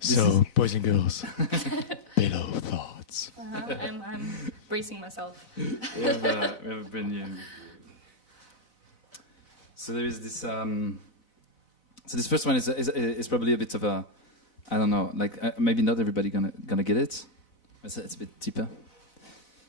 So, boys and girls, pillow thoughts. I'm bracing myself. We have a brand new. So there is this. So this first one is probably a bit of a, I don't know, like maybe not everybody gonna get it. It's a bit deeper.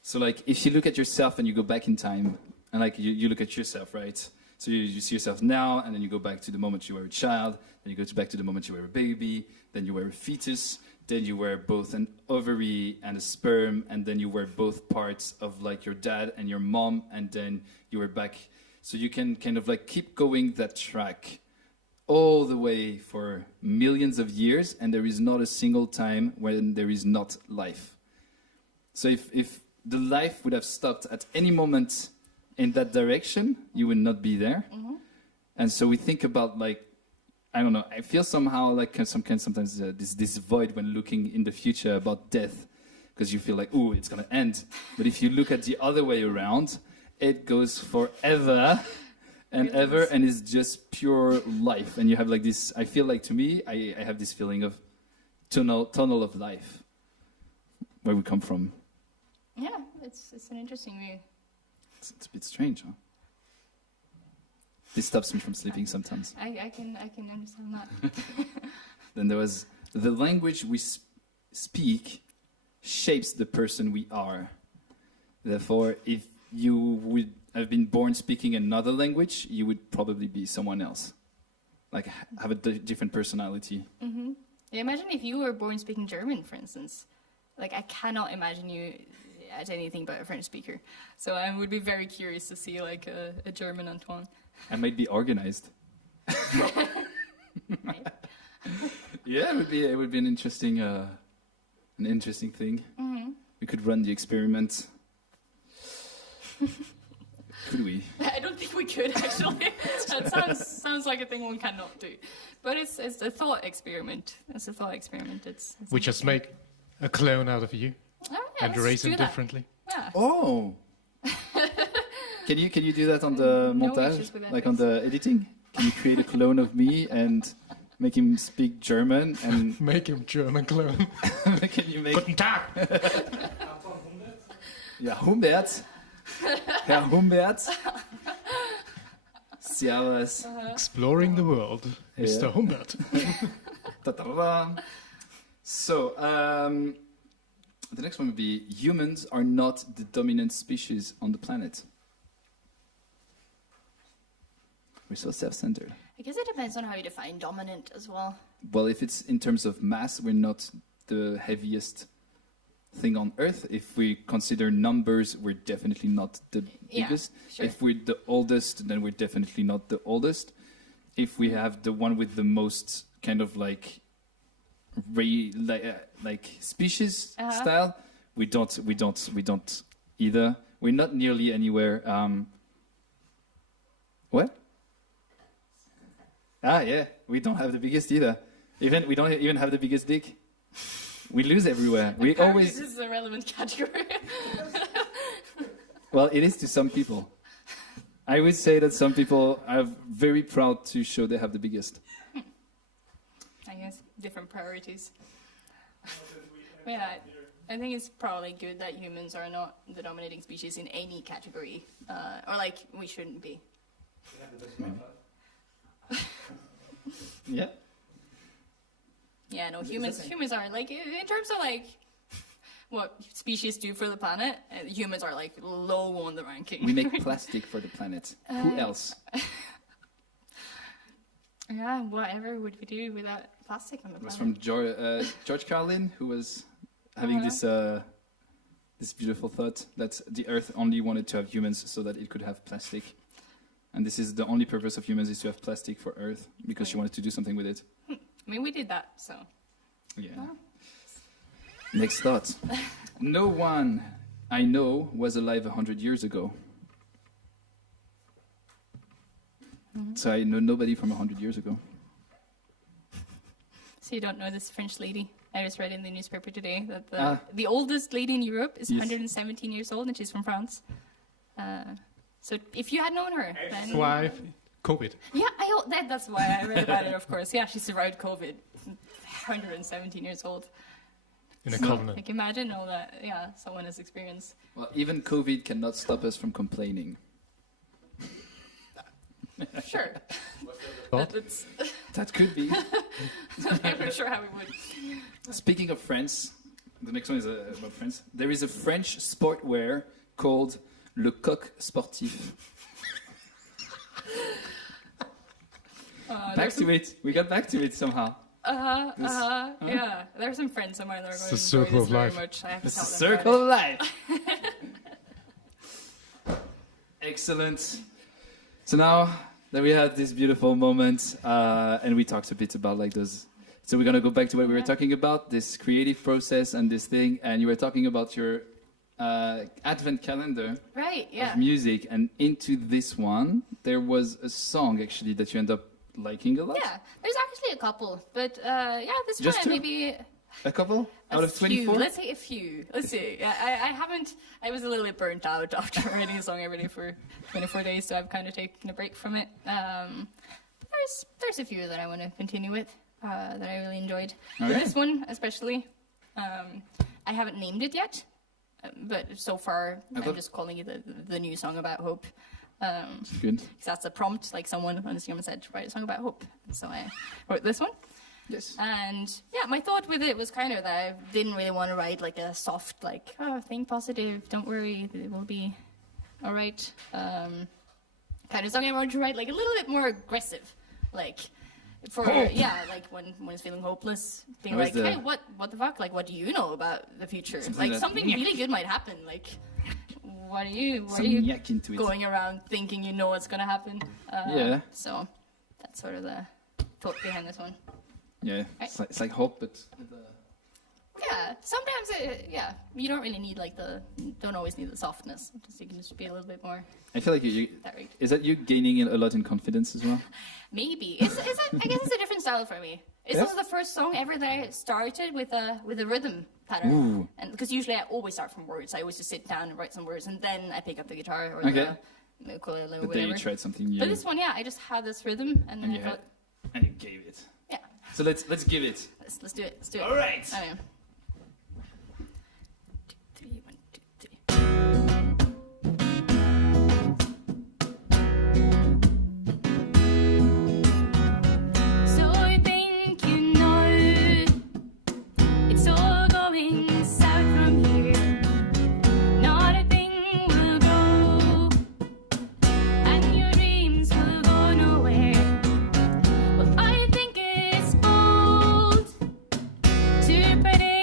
So like if you look at yourself and you go back in time, and like you look at yourself, right? So you see yourself now, and then you go back to the moment you were a child, then you go back to the moment you were a baby, then you were a fetus, then you were both an ovary and a sperm, and then you were both parts of like your dad and your mom, and then you were back. So you can kind of like keep going that track all the way for millions of years, and there is not a single time when there is not life. So if the life would have stopped at any moment in that direction, you would not be there. And so we think about like, I don't know, I feel somehow like sometimes this void when looking in the future about death, because you feel like, ooh, it's going to end. But if you look at the other way around, it goes forever and ever, and it's just pure life. And you have like this, I feel like to me, I have this feeling of tunnel of life, where we come from. Yeah, it's an interesting view. It's a bit strange, huh? This stops me from sleeping sometimes. I can understand that. Then there was the language we speak shapes the person we are. Therefore, if you would have been born speaking another language, you would probably be someone else. Like have a different personality. Yeah, imagine if you were born speaking German, for instance. Like, I cannot imagine you as anything but a French speaker. So I would be very curious to see, like, a German Antoine. I might be organized. Yeah, it would be an interesting thing. We could run the experiment. Could we? I don't think we could, actually. That sounds like a thing one cannot do. But it's a thought experiment. It's a thought experiment. It's We just make a clone out of you oh, yeah, and let's raise do him that. differently. Yeah. Oh. Can you do that on the No montage, issues with like on the editing? Can you create a clone of me and make him speak German and Make him German clone. can you make? Guten Tag! Ja, Humbert. Herr Humbert. Servus. Exploring the world, Mr. Yeah. Humbert. Ta-ta-da. So, the next one would be humans are not the dominant species on the planet. We're so self-centered. I guess it depends on how you define dominant as well. Well, if it's in terms of mass, we're not the heaviest thing on Earth. If we consider numbers, we're definitely not the Yeah, biggest. sure. If we're the oldest, then we're definitely not the oldest. If we have the one with the most kind of like species style, we don't either. We're not nearly anywhere. What? Ah, yeah, we don't have the biggest either. We don't even have the biggest dick. We lose everywhere. We Apparently always. This is a relevant category. Well, it is to some people. I would say that some people are very proud to show they have the biggest. I guess different priorities. Yeah, I think it's probably good that humans are not the dominating species in any category, or like we shouldn't be. Yeah. Yeah, no, humans are like in terms of like what species do for the planet. Humans are like low on the ranking. We make plastic for the planet. Who else? Yeah, whatever would we do without plastic on the It was planet? from George Carlin, who was having this beautiful thought that the Earth only wanted to have humans so that it could have plastic. And this is the only purpose of humans, is to have plastic for Earth, because she wanted to do something with it. I mean, we did that, so. Yeah. Wow. Next thought. No one I know was alive 100 years ago. So I know nobody from 100 years ago. So you don't know this French lady? I just read in the newspaper today that the oldest lady in Europe is 117 years old, and she's from France. So if you had known her, then... Why? COVID. Yeah, that's why I read about it, of course. Yeah, she survived COVID. 117 years old. In a covenant. Like, imagine all that, yeah, someone has experienced. Well, even COVID cannot stop us from complaining. Sure. What? That's, That could be. I'm not sure how we would. Speaking of France, the next one is about France. There is a French sportwear called Le Coq Sportif. Back to it. We got back to it somehow. Yeah, there are some friends of mine that are going the to enjoy circle this of very life. much. I have to It's tell the them circle about of life. Excellent. So now that we had this beautiful moment, and we talked a bit about like those. So we're gonna go back to what we were talking about, this creative process and this thing, and you were talking about your advent calendar it. Right, yeah. of music, and into this one there was a song actually that you end up liking a lot. Yeah, there's actually a couple, but yeah, this Just one two? maybe A couple out of few. 24. Let's say a few. Let's see. Yeah, I haven't. I was a little bit burnt out after writing a song every day for 24 days, so I've kind of taken a break from it. But there's a few that I want to continue with that I really enjoyed. Okay. This one especially. I haven't named it yet, but so far I'm just calling it the new song about hope. Good. Because that's a prompt, like someone on Instagram said, write a song about hope. So I wrote this one. Yes. And yeah, my thought with it was kind of that I didn't really want to write like a soft, like, oh, think positive, don't worry, it will be all right. Kind of song. I wanted to write like a little bit more aggressive, like for Hope. like when it's feeling hopeless, being That like, was the- hey, what the fuck? Like, what do you know about the future? Something Like that- something really good might happen. Like, what are you Some yak into it. going around thinking you know what's gonna happen? Yeah. So that's sort of the thought behind this one. Yeah. It's like hope, but Yeah, sometimes you don't really need like don't always need the softness. You can just be a little bit more I feel like you direct. is that you gaining a lot in confidence as well? Maybe I guess it's a different style for me. It's Yeah? also the first song ever that I started with a rhythm pattern. Ooh. And because usually I always start from words. I always just sit down and write some words, and then I pick up the guitar or Okay. the ukulele or But then you whatever. tried something new. But this one, yeah, I just had this rhythm, and then and I you thought, and you gave it. yeah, So let's give it. let's do it. Let's do it. All right. I mean. 2, 3, 1, 2, 3. So you think you know it's all going south from here. Not a thing will grow, and your dreams will go nowhere. Well, I think it's bold to put it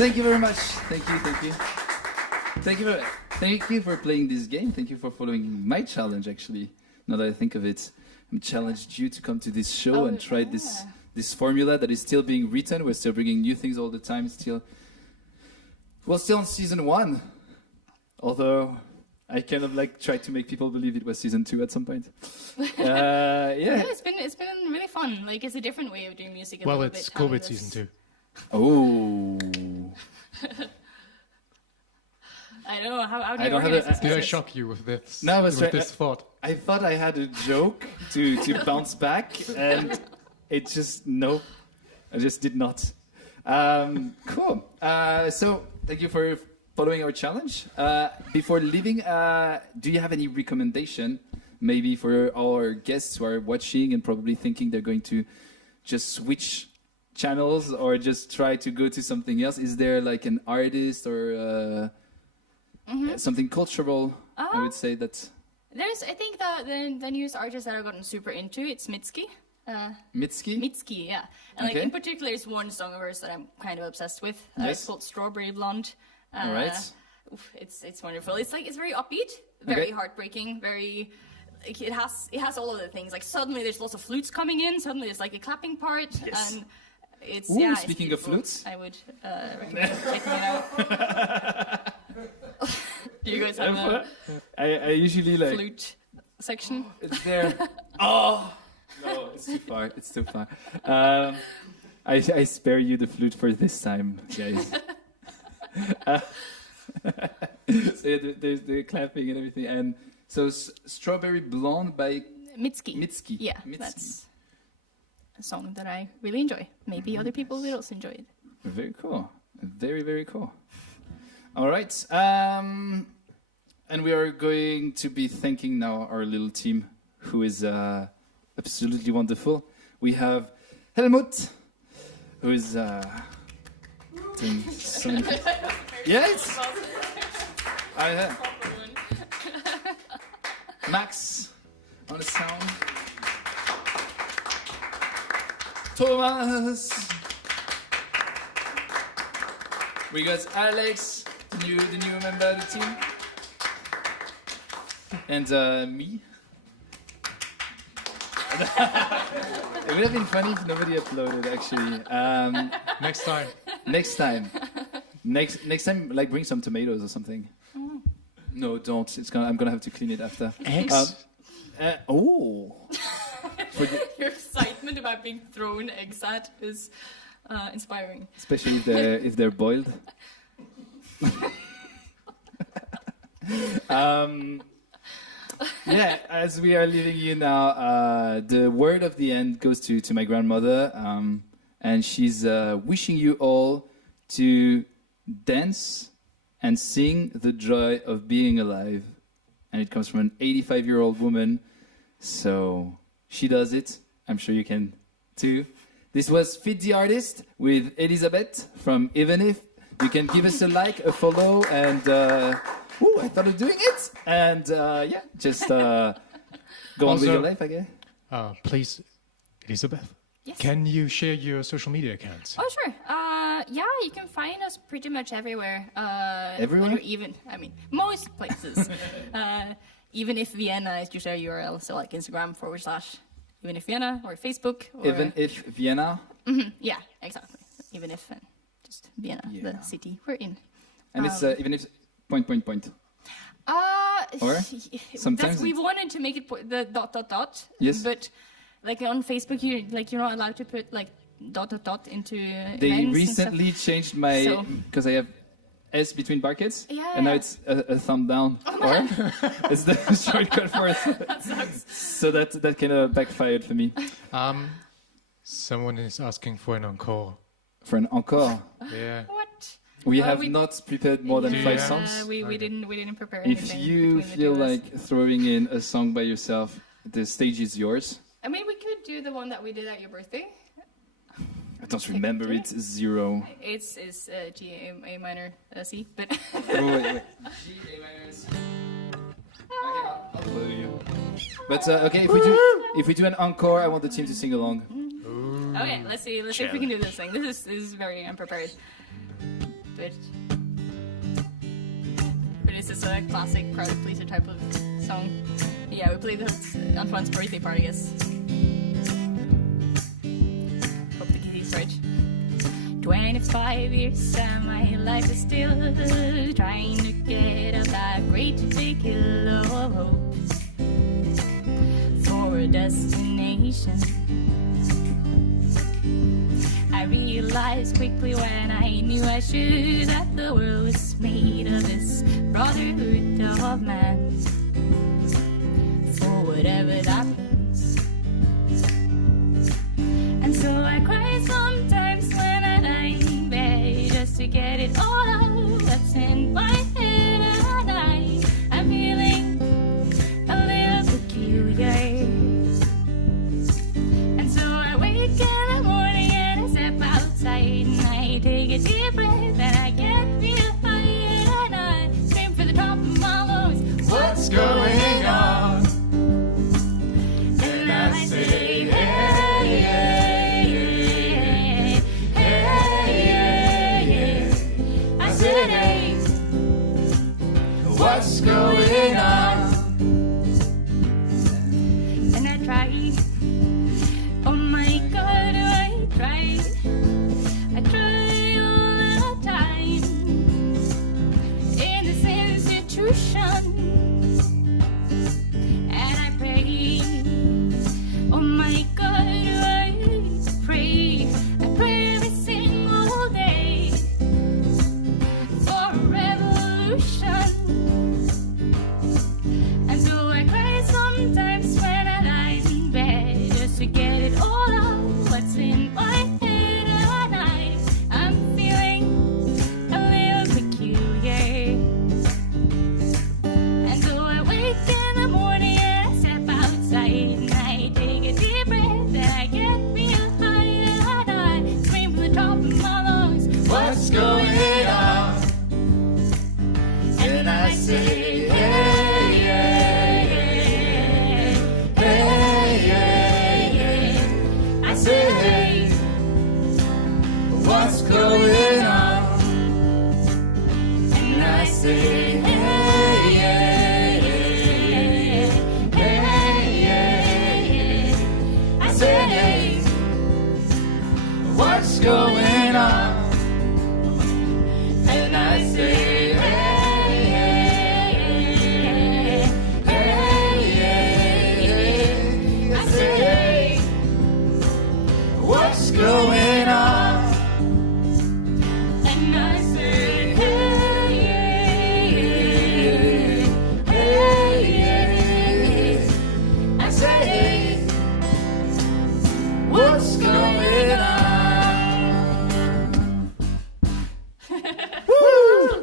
Thank you very much. Thank you. Thank you for playing this game. Thank you for following my challenge. Actually, now that I think of it, I challenged you to come to this show and try this formula that is still being written. We're still bringing new things all the time. Still on season 1. Although I kind of like tried to make people believe it was season 2 at some point. Yeah, it's been really fun. Like it's a different way of doing music. Well, it's COVID season 2. Oh. I don't know how do I you don't have organize a- this? Did I shock you with this? No, with this thought. I thought I had a joke to bounce back, and it just I just did not. Cool. So thank you for following our challenge. Before leaving, do you have any recommendation, maybe for our guests who are watching and probably thinking they're going to just switch channels or just try to go to something else? Is there like an artist or something cultural? I would say that. I think the newest artist that I've gotten super into, it's Mitski. Mitski? Yeah. And like Okay. in particular, there's one song of hers that I'm kind of obsessed with. Yes. It's called Strawberry Blonde. All right. It's wonderful. It's very upbeat, very Okay. heartbreaking, very. Like, it has all of the things. Like suddenly there's lots of flutes coming in. Suddenly there's like a clapping part, Yes. and it's Ooh, it's speaking of beautiful. flutes. I would recommend checking it out. Do you guys have a I usually like. flute section? It's there. Oh no, it's too far. It's too far. I spare you the flute for this time, guys. So yeah, there's the clapping and everything, and so Strawberry Blonde by Mitski. Yeah, Mitski. that's a song that I really enjoy. Maybe other people will also enjoy it. Very cool. Very, very cool. All right. And we are going to be thanking now our little team, who is absolutely wonderful. We have Helmut, who is doing some... Yes! Max on the sound. Thomas. We got Alex, the new member of the team, and me. It would have been funny if nobody uploaded. Actually, Next time. next time, like bring some tomatoes or something. No, don't. I'm gonna have to clean it after. Eggs? Oh. Your excitement about being thrown eggs at is inspiring. Especially if they're boiled. Yeah, as we are leaving you now, the word of the end goes to my grandmother, and she's wishing you all to dance and sing the joy of being alive. And it comes from an 85-year-old woman, so she does it. I'm sure you can too. This was Fit the Artist with Elisabeth from Viennese. You can give us a like, a follow, and I thought of doing it. And yeah, just go on with Also- your life, I guess. Please, Elisabeth, Yes. can you share your social media accounts? Oh, sure. Yeah, you can find us pretty much everywhere. Everywhere? Most places. Even if Vienna is just our URL, so like Instagram / even if Vienna, or Facebook. Or, Even if Vienna. yeah, exactly. Even if just Vienna, Yeah. the city we're in. And it's even if... Point. Or sometimes we it's- wanted to make it the ... Yes. But like on Facebook, you're not allowed to put like ... into They events recently changed my... So- Because I have S between brackets. Yeah, And now yeah. it's a thumb down. Or it's the shortcut for it. That sucks. So that kind of backfired for me. Someone is asking for an encore. For an encore. Yeah. What? We Well, have we- not prepared more than Yeah. 5 Yeah. songs. We Okay. didn't prepare If anything. you between the feel two of us. like throwing in a song by yourself, the stage is yours. I mean, we could do the one that we did at your birthday. I don't remember it. 0. It's G A minor C, but Oh, wait. G, A minor, C. Okay, I'll follow you. But okay, if we do an encore, I want the team to sing along. okay, let's see if we can do this thing. This is very unprepared. to it. But this is a classic crowd pleaser type of song. Yeah, we played it at Antoine's birthday party, I guess. Hope the kitty's right. 25 years and my life is still trying to get up that great big hill of hope for a destination. I realized quickly when I knew I should that the world was made of this brotherhood of man, for whatever that means. And so I cry sometimes when I lie in bed just to get it all out that's in my head, and I'm feeling a little peculiar. And so I wake in the morning and I step outside and I take a deep breath and I get real high and I scream for the top of my lungs, what's going on? And I say, hey, hey, hey, hey, hey. I said, hey, what's going on? And I tried, oh my God, I tried all the time in the same institution. And I pray, oh my God, I pray every single day for a revolution. And so I cry sometimes when I lie in bed just to get it all out what's in my head, and I'm feeling a little peculiar. And so I wake in the morning and I step outside and I take a deep breath and I get real high and I scream from the top of my lungs, what's going on? And I say, hey, hey, hey, hey, hey. I say, hey, what's going on? And I say, hey, hey, hey, hey. I say, hey, what's going on? And I say, hey, hey, hey. I say, hey, what's going on? And I say, hey, hey, hey. I say, hey, what's going on?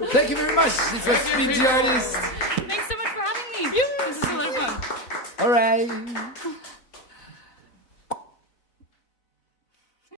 Thank you very much. It was Speak the Artist.